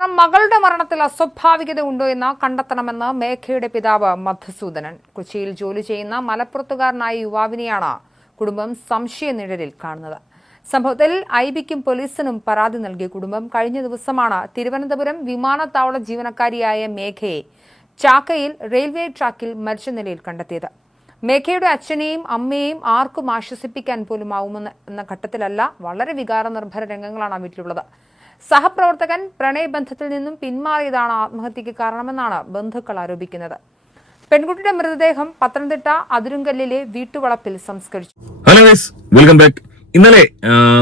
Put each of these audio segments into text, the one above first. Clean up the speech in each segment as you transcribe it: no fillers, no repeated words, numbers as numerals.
മകളുടെ മരണത്തിൽ അസ്വാഭാവികത ഉണ്ടോ എന്ന് കണ്ടെത്തണമെന്ന് മേഘയുടെ പിതാവ് മധുസൂദനൻ. കൊച്ചിയിൽ ജോലി ചെയ്യുന്ന മലപ്പുറത്തുകാരനായ യുവാവിനെയാണ് കുടുംബം സംശയനിഴലിൽ കാണുന്നത്. സംഭവത്തിൽ ഐബിക്കും പോലീസിനും പരാതി നൽകിയ കുടുംബം കഴിഞ്ഞ ദിവസമാണ് തിരുവനന്തപുരം വിമാനത്താവള ജീവനക്കാരിയായ മേഘയെ ചാക്കയിൽ റെയിൽവേ ട്രാക്കിൽ മരിച്ച നിലയിൽ കണ്ടെത്തിയത്. മേഘയുടെ അച്ഛനെയും അമ്മയെയും ആർക്കും ആശ്വസിപ്പിക്കാൻ പോലും ആവുമെന്ന ഘട്ടത്തിലല്ല, വളരെ വികാരനിർഭര രംഗങ്ങളാണ് വീട്ടിലുള്ളത്. സഹപ്രവർത്തകൻ പ്രണയബന്ധത്തിൽ നിന്നും പിന്മാറിയതാണ് ആത്മഹത്യക്ക് കാരണമെന്നാണ് ബന്ധുക്കൾ ആരോപിക്കുന്നത്. പെൺകുട്ടിയുടെ മൃതദേഹം പത്തനംതിട്ട അതിരുങ്കല്ലിലെ വീട്ടുവളപ്പിൽ സംസ്കരിച്ചു. Hello guys, welcome back. ഇന്നലെ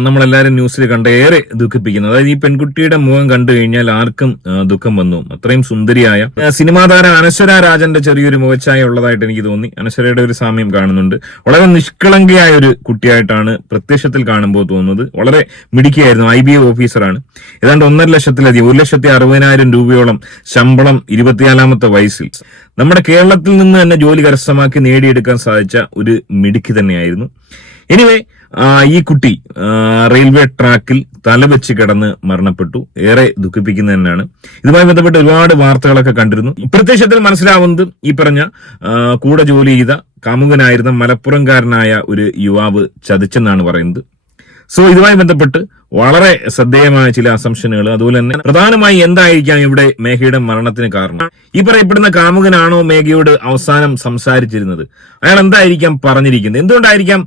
നമ്മളെല്ലാരും ന്യൂസിൽ കണ്ട ഏറെ ദുഃഖിപ്പിക്കുന്നത്, അതായത് ഈ പെൺകുട്ടിയുടെ മുഖം കണ്ടു കഴിഞ്ഞാൽ ആർക്കും ദുഃഖം വന്നു. അത്രയും സുന്ദരിയായ സിനിമാ താരം അനശ്വര രാജന്റെ ചെറിയൊരു മുഖച്ഛായ ഉള്ളതായിട്ട് എനിക്ക് തോന്നി. അനശ്വരയുടെ ഒരു സാമ്യം കാണുന്നുണ്ട്. വളരെ നിഷ്കളങ്കയായ ഒരു കുട്ടിയായിട്ടാണ് പ്രത്യക്ഷത്തിൽ കാണുമ്പോൾ തോന്നുന്നത്. വളരെ മിടുക്കിയായിരുന്നു. IBA ഓഫീസറാണ്. ഏതാണ്ട് 1,00,000-ലധികം 1,60,000 രൂപയോളം ശമ്പളം 24-ാമത്തെ വയസ്സിൽ നമ്മുടെ കേരളത്തിൽ നിന്ന് തന്നെ ജോലി കരസ്ഥമാക്കി നേടിയെടുക്കാൻ സാധിച്ച ഒരു മിടുക്കി തന്നെയായിരുന്നു. എനിവേ, ഈ കുട്ടി റെയിൽവേ ട്രാക്കിൽ തലവെച്ച് കിടന്ന് മരണപ്പെട്ടു. ഏറെ ദുഃഖിപ്പിക്കുന്ന തന്നെയാണ്. ഇതുമായി ബന്ധപ്പെട്ട് ഒരുപാട് വാർത്തകളൊക്കെ കണ്ടിരുന്നു. പ്രത്യക്ഷത്തിൽ മനസ്സിലാവുന്നത് ഈ പറഞ്ഞ കൂടെ ജോലി ചെയ്ത കാമുകനായിരുന്ന മലപ്പുറംകാരനായ ഒരു യുവാവ് ചതിച്ചെന്നാണ് പറയുന്നത്. സോ ഇതുമായി ബന്ധപ്പെട്ട് വളരെ ശ്രദ്ധേയമായ ചില അസംഷനുകൾ, അതുപോലെ തന്നെ പ്രധാനമായി എന്തായിരിക്കാം ഇവിടെ മേഘയുടെ മരണത്തിന് കാരണം? ഈ പറയപ്പെടുന്ന കാമുകനാണോ മേഘയോട് അവസാനം സംസാരിച്ചിരുന്നത്? അയാൾ എന്തായിരിക്കാം പറഞ്ഞിരിക്കുന്നത്? എന്തുകൊണ്ടായിരിക്കാം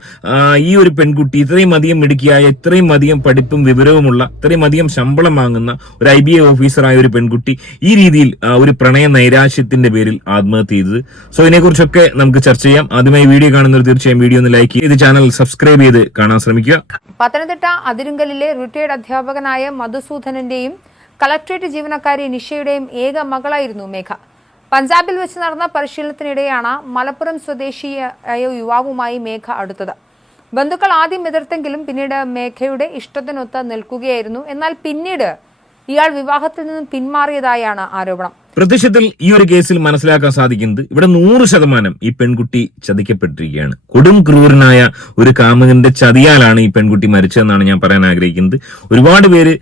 ഈ ഒരു പെൺകുട്ടി ഇത്രയും അധികം മിടുക്കിയായ, ഇത്രയും അധികം പഠിപ്പും വിവരവുമുള്ള, ഇത്രയും അധികം ശമ്പളം വാങ്ങുന്ന ഒരു IBA ഓഫീസറായ ഒരു പെൺകുട്ടി ഈ രീതിയിൽ ഒരു പ്രണയ നൈരാശ്യത്തിന്റെ പേരിൽ ആത്മഹത്യ ചെയ്തത്? സോ ഇതിനെക്കുറിച്ചൊക്കെ നമുക്ക് ചർച്ച ചെയ്യാം. ആദ്യമായി വീഡിയോ കാണുന്നവർ തീർച്ചയായും വീഡിയോ ഒന്ന് ലൈക്ക് ചെയ്ത് ചാനൽ സബ്സ്ക്രൈബ് ചെയ്ത് കാണാൻ ശ്രമിക്കുക. പത്തനംതിട്ട അതിരുങ്കലിലെ റിട്ടയർഡ് അധ്യാപകനായ മധുസൂദനന്റെയും കളക്ടറേറ്റ് ജീവനക്കാരി നിഷയുടെയും ഏക മകളായിരുന്നു മേഘ. പഞ്ചാബിൽ വെച്ച് നടന്ന പരിശീലനത്തിനിടെയാണ് മലപ്പുറം സ്വദേശിയായ യുവാവുമായി മേഘ അടുത്തത്. ബന്ധുക്കൾ ആദ്യം എതിർത്തെങ്കിലും പിന്നീട് മേഘയുടെ ഇഷ്ടത്തിനൊത്ത് നിൽക്കുകയായിരുന്നു. എന്നാൽ പിന്നീട് ഇയാൾ വിവാഹത്തിൽ നിന്നും പിന്മാറിയതായാണ് ആരോപണം. പ്രത്യക്ഷത്തിൽ ഈ ഒരു കേസിൽ മനസ്സിലാക്കാൻ സാധിക്കുന്നത്, ഇവിടെ 100% ഈ പെൺകുട്ടി ചതിക്കപ്പെട്ടിരിക്കുകയാണ്. കൊടും ക്രൂരനായ ഒരു കാമുകന്റെ ചതിയാലാണ് ഈ പെൺകുട്ടി മരിച്ചതെന്നാണ് ഞാൻ പറയാൻ ആഗ്രഹിക്കുന്നത്. ഒരുപാട് പേര്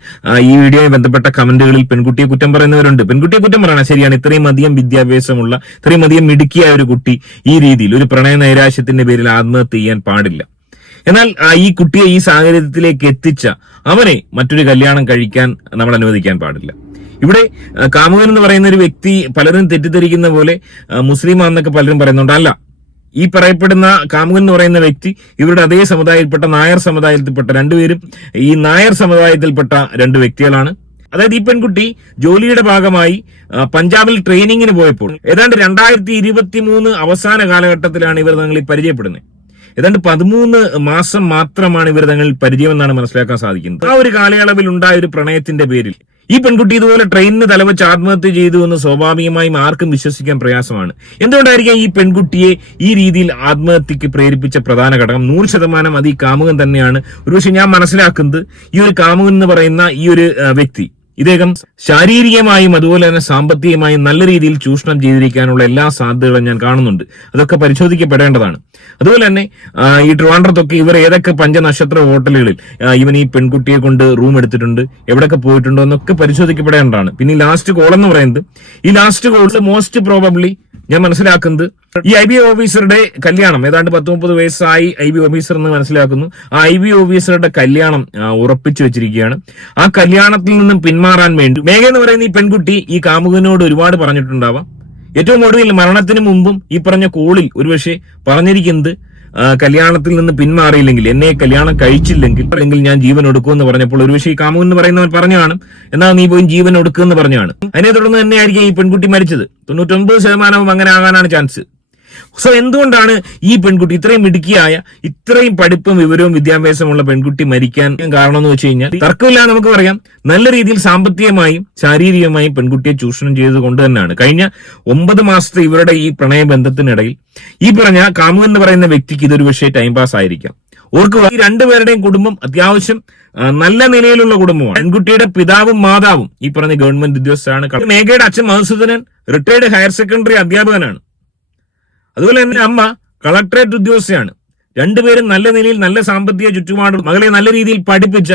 ഈ വീഡിയോയുമായി ബന്ധപ്പെട്ട കമന്റുകളിൽ പെൺകുട്ടിയെ കുറ്റം പറയുന്നവരുണ്ട്. പെൺകുട്ടിയെ കുറ്റം പറയണം, ശരിയാണ്. ഇത്രയും അധികം വിദ്യാഭ്യാസമുള്ള, ഇത്രയും അധികം മിടുക്കിയായ ഒരു കുട്ടി ഈ രീതിയിൽ ഒരു പ്രണയ നൈരാശ്യത്തിന്റെ പേരിൽ ആത്മഹത്യ ചെയ്യാൻ പാടില്ല. എന്നാൽ ഈ കുട്ടിയെ ഈ സാഹചര്യത്തിലേക്ക് എത്തിച്ച അവനെ മറ്റൊരു കല്യാണം കഴിക്കാൻ നമ്മൾ അനുവദിക്കാൻ പാടില്ല. ഇവിടെ കാമുകൻ എന്ന് പറയുന്ന ഒരു വ്യക്തി പലരും തെറ്റിദ്ധരിക്കുന്ന പോലെ മുസ്ലിം ആണെന്നൊക്കെ പലരും പറയുന്നുണ്ട്. അല്ല, ഈ പറയപ്പെടുന്ന കാമുകൻ എന്ന് പറയുന്ന വ്യക്തി ഇവരുടെ അതേ സമുദായത്തിൽപ്പെട്ട നായർ സമുദായത്തിൽപ്പെട്ട രണ്ടുപേരും ഈ നായർ സമുദായത്തിൽപ്പെട്ട രണ്ട് വ്യക്തികളാണ്. അതായത് ഈ പെൺകുട്ടി ജോലിയുടെ ഭാഗമായി പഞ്ചാബിൽ ട്രെയിനിങ്ങിന് പോയപ്പോൾ ഏതാണ്ട് 2023 അവസാന കാലഘട്ടത്തിലാണ് ഇവർ തങ്ങളിൽ പരിചയപ്പെടുന്നത്. ഏതാണ്ട് 13 മാസം മാത്രമാണ് ഇവർ തങ്ങളിൽ പരിചയമെന്നാണ് മനസ്സിലാക്കാൻ സാധിക്കുന്നത്. ആ ഒരു കാലയളവിൽ ഉണ്ടായ ഒരു പ്രണയത്തിന്റെ പേരിൽ ഈ പെൺകുട്ടി ഇതുപോലെ ട്രെയിനിന് തലവെച്ച് ആത്മഹത്യ ചെയ്തു എന്ന് സ്വാഭാവികമായും ആർക്കും വിശ്വസിക്കാൻ പ്രയാസമാണ്. എന്തുകൊണ്ടായിരിക്കാം ഈ പെൺകുട്ടിയെ ഈ രീതിയിൽ ആത്മഹത്യക്ക് പ്രേരിപ്പിച്ച പ്രധാന ഘടകം? 100% അത് ഈ കാമുകൻ തന്നെയാണ്. ഒരുപക്ഷെ ഞാൻ മനസ്സിലാക്കുന്നത്, ഈ ഒരു കാമുകൻ എന്ന് പറയുന്ന ഈ ഒരു വ്യക്തി ഇദ്ദേഹം ശാരീരികമായും അതുപോലെ തന്നെ സാമ്പത്തികമായും നല്ല രീതിയിൽ ചൂഷണം ചെയ്തിരിക്കാനുള്ള എല്ലാ സാധ്യതകളും ഞാൻ കാണുന്നുണ്ട്. അതൊക്കെ പരിശോധിക്കപ്പെടേണ്ടതാണ്. അതുപോലെ തന്നെ ഈ ട്രിവാൻഡ്രത്തൊക്കെ ഇവർ ഏതൊക്കെ പഞ്ചനക്ഷത്ര ഹോട്ടലുകളിൽ ഇവൻ ഈ പെൺകുട്ടിയെ കൊണ്ട് റൂം എടുത്തിട്ടുണ്ട്, എവിടെയൊക്കെ പോയിട്ടുണ്ടോ എന്നൊക്കെ പരിശോധിക്കപ്പെടേണ്ടതാണ്. പിന്നെ ഈ ലാസ്റ്റ് കോൾ എന്ന് പറയുന്നത്, ഈ ലാസ്റ്റ് കോൾ മോസ്റ്റ് പ്രോബബ്ലി ഞാൻ മനസ്സിലാക്കുന്നത് ഈ IBA ഓഫീസറുടെ കല്യാണം, ഏതാണ്ട് 30 വയസ്സായി IBA ഓഫീസർ എന്ന് മനസ്സിലാക്കുന്നു. ആ IBA ഓഫീസറുടെ കല്യാണം ഉറപ്പിച്ചു വെച്ചിരിക്കുകയാണ്. ആ കല്യാണത്തിൽ നിന്നും പിന്മാറാൻ വേണ്ടി മേഘ എന്ന് പറയുന്ന ഈ പെൺകുട്ടി ഈ കാമുകനോട് ഒരുപാട് പറഞ്ഞിട്ടുണ്ടാവാം. ഏറ്റവും ഒടുവിൽ മരണത്തിന് മുമ്പും ഈ പറഞ്ഞ കോളിൽ ഒരുപക്ഷെ പറഞ്ഞിരിക്കുന്നത്, കല്യാണത്തിൽ നിന്ന് പിന്മാറിയില്ലെങ്കിൽ, എന്നെ കല്യാണം കഴിച്ചില്ലെങ്കിൽ ഞാൻ ജീവൻ ഒടുക്കുമെന്ന് പറഞ്ഞപ്പോൾ ഒരുപക്ഷെ ഈ കാമുകൻ എന്ന് പറയുന്നവൻ പറഞ്ഞാണ്, എന്നാൽ നീ പോയി ജീവൻ ഒടുക്കുമെന്ന് പറഞ്ഞാണ്. അതിനെ തുടർന്ന് തന്നെയായിരിക്കും ഈ പെൺകുട്ടി മരിച്ചത്. 99% അങ്ങനെ ആകാനാണ് ചാൻസ്. സോ എന്തുകൊണ്ടാണ് ഈ പെൺകുട്ടി, ഇത്രയും മിടുക്കിയായ, ഇത്രയും പഠിപ്പും വിവരവും വിദ്യാഭ്യാസമുള്ള പെൺകുട്ടി മരിക്കാൻ കാരണം എന്ന് വെച്ച് കഴിഞ്ഞാൽ തർക്കമില്ല, നമുക്ക് പറയാം, നല്ല രീതിയിൽ സാമ്പത്തികമായും ശാരീരികമായും പെൺകുട്ടിയെ ചൂഷണം ചെയ്തത് കൊണ്ട് തന്നെയാണ്. കഴിഞ്ഞ 9 മാസത്തെ ഇവരുടെ ഈ പ്രണയബന്ധത്തിനിടയിൽ ഈ പറഞ്ഞ കാമു എന്ന് പറയുന്ന വ്യക്തിക്ക് ഇതൊരു പക്ഷേ ടൈം പാസ് ആയിരിക്കാം. ഓർക്കുക, ഈ രണ്ടുപേരുടെയും കുടുംബം അത്യാവശ്യം നല്ല നിലയിലുള്ള കുടുംബമാണ്. പെൺകുട്ടിയുടെ പിതാവും മാതാവും ഈ പറഞ്ഞ ഗവൺമെന്റ് ഉദ്യോഗസ്ഥരാണ്. മേഘയുടെ അച്ഛൻ മധുസൂദനൻ റിട്ടയർഡ് ഹയർ സെക്കൻഡറി അധ്യാപകനാണ്. അതുപോലെ തന്നെ അമ്മ കളക്ടറേറ്റ് ഉദ്യോഗസ്ഥയാണ്. രണ്ടുപേരും നല്ല നിലയിൽ, നല്ല സാമ്പത്തിക ചുറ്റുപാടും, മകളെ നല്ല രീതിയിൽ പഠിപ്പിച്ച,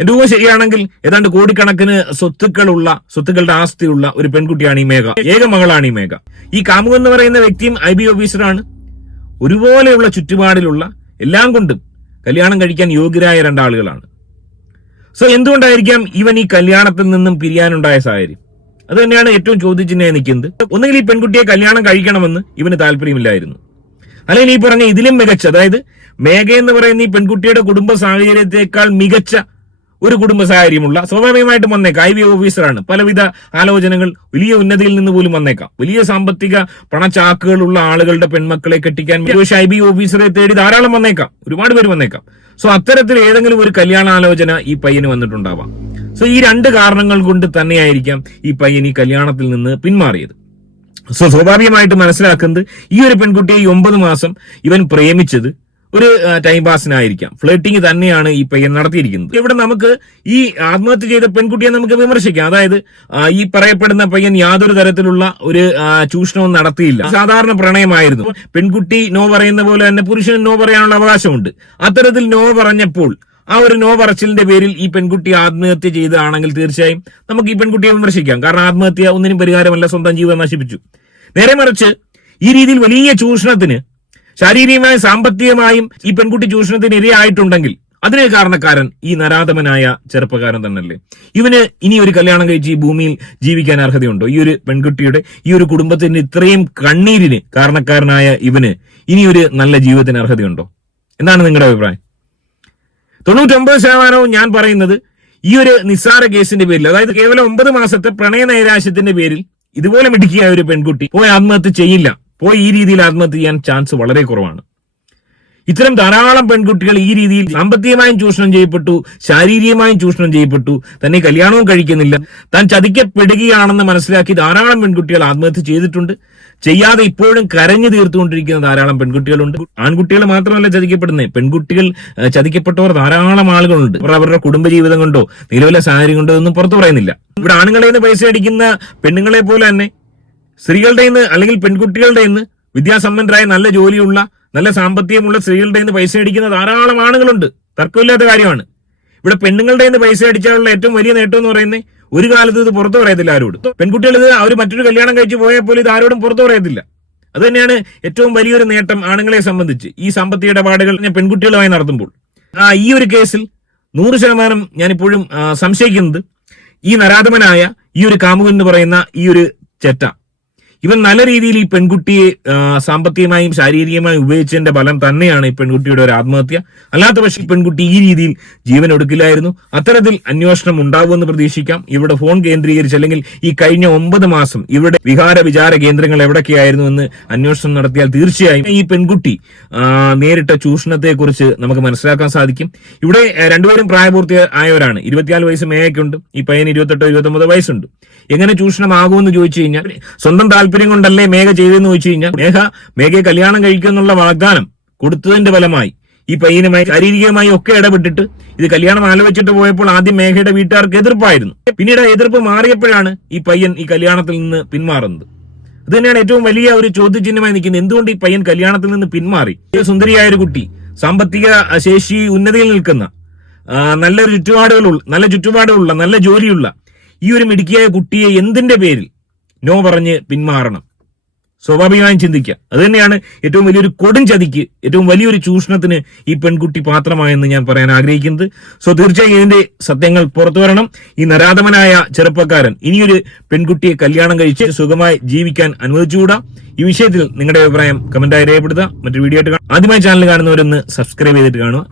എന്റെ ഊഹം ശരിയാണെങ്കിൽ ഏതാണ്ട് കോടിക്കണക്കിന് സ്വത്തുക്കളുടെ ആസ്തിയുള്ള ഒരു പെൺകുട്ടിയാണ് ഈ മേഘ. ഏക മകളാണ് ഈ മേഘ. ഈ കാമുകൻ എന്ന് പറയുന്ന വ്യക്തിയും IB ഓഫീസറാണ്. ഒരുപോലെയുള്ള ചുറ്റുപാടിലുള്ള എല്ലാം കൊണ്ടും കല്യാണം കഴിക്കാൻ യോഗ്യരായ രണ്ടാളുകളാണ്. സോ എന്തുകൊണ്ടായിരിക്കാം ഇവൻ ഈ കല്യാണത്തിൽ നിന്നും പിരിയാനുണ്ടായ സാഹചര്യം? അത് തന്നെയാണ് ഏറ്റവും ചോദ്യചിഹ്നമായി നിൽക്കുന്നത്. ഒന്നുകിൽ ഈ പെൺകുട്ടിയെ കല്യാണം കഴിക്കണമെന്ന് ഇവന് താല്പര്യമില്ലായിരുന്നു, അല്ലെങ്കിൽ ഈ പറഞ്ഞ ഇതിലും മികച്ച, അതായത് മേഘ എന്ന് പറയുന്ന ഈ പെൺകുട്ടിയുടെ കുടുംബ സാഹചര്യത്തെക്കാൾ മികച്ച ഒരു കുടുംബ സാഹചര്യമുള്ള, സ്വാഭാവികമായിട്ടും വന്നേക്കാം, IB ഓഫീസറാണ്, പലവിധ ആലോചനകൾ, വലിയ ഉന്നതിയിൽ നിന്ന് പോലും വന്നേക്കാം, വലിയ സാമ്പത്തിക പണച്ചാക്കുകളുള്ള ആളുകളുടെ പെൺമക്കളെ കെട്ടിക്കാൻ IB ഓഫീസറെ തേടി ധാരാളം വന്നേക്കാം, ഒരുപാട് പേര് വന്നേക്കാം. സോ അത്തരത്തിൽ ഏതെങ്കിലും ഒരു കല്യാണാലോചന ഈ പയ്യന് വന്നിട്ടുണ്ടാവാം. സോ ഈ രണ്ട് കാരണങ്ങൾ കൊണ്ട് തന്നെയായിരിക്കാം ഈ പയ്യൻ ഈ കല്യാണത്തിൽ നിന്ന് പിന്മാറിയത്. സോ സ്വാഭാവികമായിട്ട് മനസ്സിലാക്കുന്നത് ഈ ഒരു പെൺകുട്ടിയെ 9 മാസം ഇവൻ പ്രേമിച്ചത് ഒരു ടൈം പാസിനായിരിക്കാം, ഫ്ലേട്ടിംഗ് തന്നെയാണ് ഈ പയ്യൻ നടത്തിയിരിക്കുന്നത്. ഇവിടെ നമുക്ക് ഈ ആത്മഹത്യ ചെയ്ത പെൺകുട്ടിയെ നമുക്ക് വിമർശിക്കാം. അതായത് ഈ പറയപ്പെടുന്ന പയ്യൻ യാതൊരു തരത്തിലുള്ള ഒരു ചൂഷണവും നടത്തിയില്ല, സാധാരണ പ്രണയമായിരുന്നു. പെൺകുട്ടി നോ പറയുന്ന പോലെ തന്നെ പുരുഷന് നോ പറയാനുള്ള അവകാശമുണ്ട്. അത്തരത്തിൽ നോ പറഞ്ഞപ്പോൾ ആ ഒരു നോ പറച്ചിലിന്റെ പേരിൽ ഈ പെൺകുട്ടി ആത്മഹത്യ ചെയ്തതാണെങ്കിൽ തീർച്ചയായും നമുക്ക് ഈ പെൺകുട്ടിയെ വിമർശിക്കാം. കാരണം ആത്മഹത്യ ഒന്നിനും പരിഹാരമല്ല, സ്വന്തം ജീവിതം നശിപ്പിച്ചു. നേരെ മറിച്ച് ഈ രീതിയിൽ വലിയ ചൂഷണത്തിന് ശാരീരികമായും സാമ്പത്തികമായും ഈ പെൺകുട്ടി ചൂഷണത്തിന് ഇരയായിട്ടുണ്ടെങ്കിൽ അതിന് കാരണക്കാരൻ ഈ നരാധമനായ ചെറുപ്പക്കാരൻ തന്നെയല്ലേ? ഇവന് ഇനി ഒരു കല്യാണം കഴിച്ച് ഈ ഭൂമിയിൽ ജീവിക്കാൻ അർഹതയുണ്ടോ? ഈ ഒരു പെൺകുട്ടിയുടെ, ഈ ഒരു കുടുംബത്തിന് ഇത്രയും കണ്ണീരിന് കാരണക്കാരനായ ഇവന് ഇനി ഒരു നല്ല ജീവിതത്തിന് അർഹതയുണ്ടോ? എന്താണ് നിങ്ങളുടെ അഭിപ്രായം? 99% ഞാൻ പറയുന്നത് ഈ ഒരു നിസ്സാര കേസിന്റെ പേരിൽ, അതായത് കേവലം 9 മാസത്തെ പ്രണയ നൈരാശ്യത്തിന്റെ പേരിൽ ഇതുപോലെ മിടുക്കിയ ഒരു പെൺകുട്ടി പോയി ആത്മഹത്യ ചെയ്യില്ല, പോയി ഈ രീതിയിൽ ആത്മഹത്യ ചെയ്യാൻ ചാൻസ് വളരെ കുറവാണ്. ഇത്തരം ധാരാളം പെൺകുട്ടികൾ ഈ രീതിയിൽ സാമ്പത്തികമായും ചൂഷണം ചെയ്യപ്പെട്ടു, ശാരീരികമായും ചൂഷണം ചെയ്യപ്പെട്ടു, തന്നെ കല്യാണവും കഴിക്കുന്നില്ല, താൻ ചതിക്കപ്പെടുകയാണെന്ന് മനസ്സിലാക്കി ധാരാളം പെൺകുട്ടികൾ ആത്മഹത്യ ചെയ്തിട്ടുണ്ട്. ചെയ്യാതെ ഇപ്പോഴും കരഞ്ഞു തീർത്തുകൊണ്ടിരിക്കുന്ന ധാരാളം പെൺകുട്ടികളുണ്ട്. ആൺകുട്ടികൾ മാത്രമല്ല ചതിക്കപ്പെടുന്നത്, പെൺകുട്ടികൾ ചതിക്കപ്പെട്ടവർ ധാരാളം ആളുകളുണ്ട്. അവരുടെ കുടുംബജീവിതം കൊണ്ടോ നിലവിലെ സാഹചര്യം കൊണ്ടോ ഒന്നും പുറത്തു പറയുന്നില്ല. ഇവിടെ ആണുങ്ങളെ നിന്ന് പൈസ അടിക്കുന്ന പെണ്ണുങ്ങളെ പോലെ തന്നെ സ്ത്രീകളുടെ നിന്ന് അല്ലെങ്കിൽ പെൺകുട്ടികളുടെ നിന്ന് വിദ്യാസമ്പന്നരായ നല്ല ജോലിയുള്ള നല്ല സാമ്പത്തികമുള്ള സ്ത്രീകളുടെ നിന്ന് പൈസ അടിക്കുന്ന ധാരാളം ആണുങ്ങളുണ്ട്. തർക്കമില്ലാത്ത കാര്യമാണ്. ഇവിടെ പെണ്ണുങ്ങളുടെ നിന്ന് പൈസ അടിച്ചാലുള്ള ഏറ്റവും വലിയ നേട്ടം എന്ന് പറയുന്നത് ഒരു കാലത്ത് ഇത് പുറത്തു പറയത്തില്ല ആരോടും. പെൺകുട്ടികൾ ഇത് അവർ മറ്റൊരു കല്യാണം കഴിച്ച് പോയപ്പോൾ ഇത് ആരോടും പുറത്തു പറയത്തില്ല. അത് തന്നെയാണ് ഏറ്റവും വലിയൊരു നേട്ടം ആണുങ്ങളെ സംബന്ധിച്ച് ഈ സാമ്പത്തിക ഇടപാടുകൾ പെൺകുട്ടികളുമായി നടത്തുമ്പോൾ. ഈ ഒരു കേസിൽ 100% ഞാനിപ്പോഴും സംശയിക്കുന്നത് ഈ നരാധമനായ ഈ ഒരു കാമുകൻ എന്ന് പറയുന്ന ഈ ഒരു ചെറ്റ, ഇവൻ നല്ല രീതിയിൽ ഈ പെൺകുട്ടിയെ സാമ്പത്തികമായും ശാരീരികമായും ഉപയോഗിച്ചതിന്റെ ഫലം തന്നെയാണ് ഈ പെൺകുട്ടിയുടെ ഒരു ആത്മഹത്യ. അല്ലാത്ത പക്ഷേ ഈ പെൺകുട്ടി ഈ രീതിയിൽ ജീവൻ എടുക്കില്ലായിരുന്നു. അത്തരത്തിൽ അന്വേഷണം ഉണ്ടാവുമെന്ന് പ്രതീക്ഷിക്കാം. ഇവിടെ ഫോൺ കേന്ദ്രീകരിച്ച് അല്ലെങ്കിൽ ഈ കഴിഞ്ഞ 9 മാസം ഇവിടെ വിചാര കേന്ദ്രങ്ങൾ എവിടൊക്കെയായിരുന്നു എന്ന് അന്വേഷണം നടത്തിയാൽ തീർച്ചയായും ഈ പെൺകുട്ടി നേരിട്ട ചൂഷണത്തെ കുറിച്ച് നമുക്ക് മനസ്സിലാക്കാൻ സാധിക്കും. ഇവിടെ രണ്ടുപേരും പ്രായപൂർത്തിയായവരാണ്. 24 വയസ്സ് മേഘയ്ക്കുണ്ട്, ഈ പയ്യന് 28-29 വയസ്സുണ്ട്. എങ്ങനെ ചൂഷണമാകുമെന്ന് ചോദിച്ചു കഴിഞ്ഞാൽ സ്വന്തം താല്പര്യം കൊണ്ടല്ലേ മേഘ ചെയ്തെന്ന് ചോദിച്ചു കഴിഞ്ഞാൽ മേഘയെ കല്യാണം കഴിക്കുമെന്നുള്ള വാഗ്ദാനം കൊടുത്തതിന്റെ ഫലമായി ഈ പയ്യനുമായി ശാരീരികമായി ഒക്കെ ഇടപെട്ടിട്ട് ഇത് കല്യാണം ആലോചിച്ചിട്ട് പോയപ്പോൾ ആദ്യം മേഘയുടെ വീട്ടുകാർക്ക് എതിർപ്പായിരുന്നു. പിന്നീട് എതിർപ്പ് മാറിയപ്പോഴാണ് ഈ പയ്യൻ ഈ കല്യാണത്തിൽ നിന്ന് പിന്മാറുന്നത്. അത് തന്നെയാണ് ഏറ്റവും വലിയ ഒരു ചോദ്യചിഹ്നമായി നിൽക്കുന്നത്. എന്തുകൊണ്ട് ഈ പയ്യൻ കല്യാണത്തിൽ നിന്ന് പിന്മാറി? സുന്ദരിയായ ഒരു കുട്ടി, സാമ്പത്തിക ശേഷി ഉന്നതിയിൽ നിൽക്കുന്ന, നല്ല ചുറ്റുപാടുകളുള്ള നല്ല ജോലിയുള്ള ഈ ഒരു മിടുക്കിയായ കുട്ടിയെ എന്തിന്റെ പേരിൽ നോ പറഞ്ഞ് പിന്മാറണം? സ്വാഭാവികമായും ചിന്തിക്കുക. അത് തന്നെയാണ് ഏറ്റവും വലിയൊരു കൊടും ചതിക്ക്, ഏറ്റവും വലിയൊരു ചൂഷണത്തിന് ഈ പെൺകുട്ടി പാത്രമായെന്ന് ഞാൻ പറയാൻ ആഗ്രഹിക്കുന്നത്. സോ തീർച്ചയായും ഇതിന്റെ സത്യങ്ങൾ പുറത്തു വരണം. ഈ നരാധമനായ ചെറുപ്പക്കാരൻ ഇനിയൊരു പെൺകുട്ടിയെ കല്യാണം കഴിച്ച് സുഖമായി ജീവിക്കാൻ അനുവദിച്ചുകൂടാ. ഈ വിഷയത്തിൽ നിങ്ങളുടെ അഭിപ്രായം കമന്റായി രേഖപ്പെടുത്തുക. മറ്റൊരു വീഡിയോ ആയിട്ട് ആദ്യമായി ചാനൽ കാണുന്നവരൊന്ന് സബ്സ്ക്രൈബ് ചെയ്തിട്ട് കാണുക.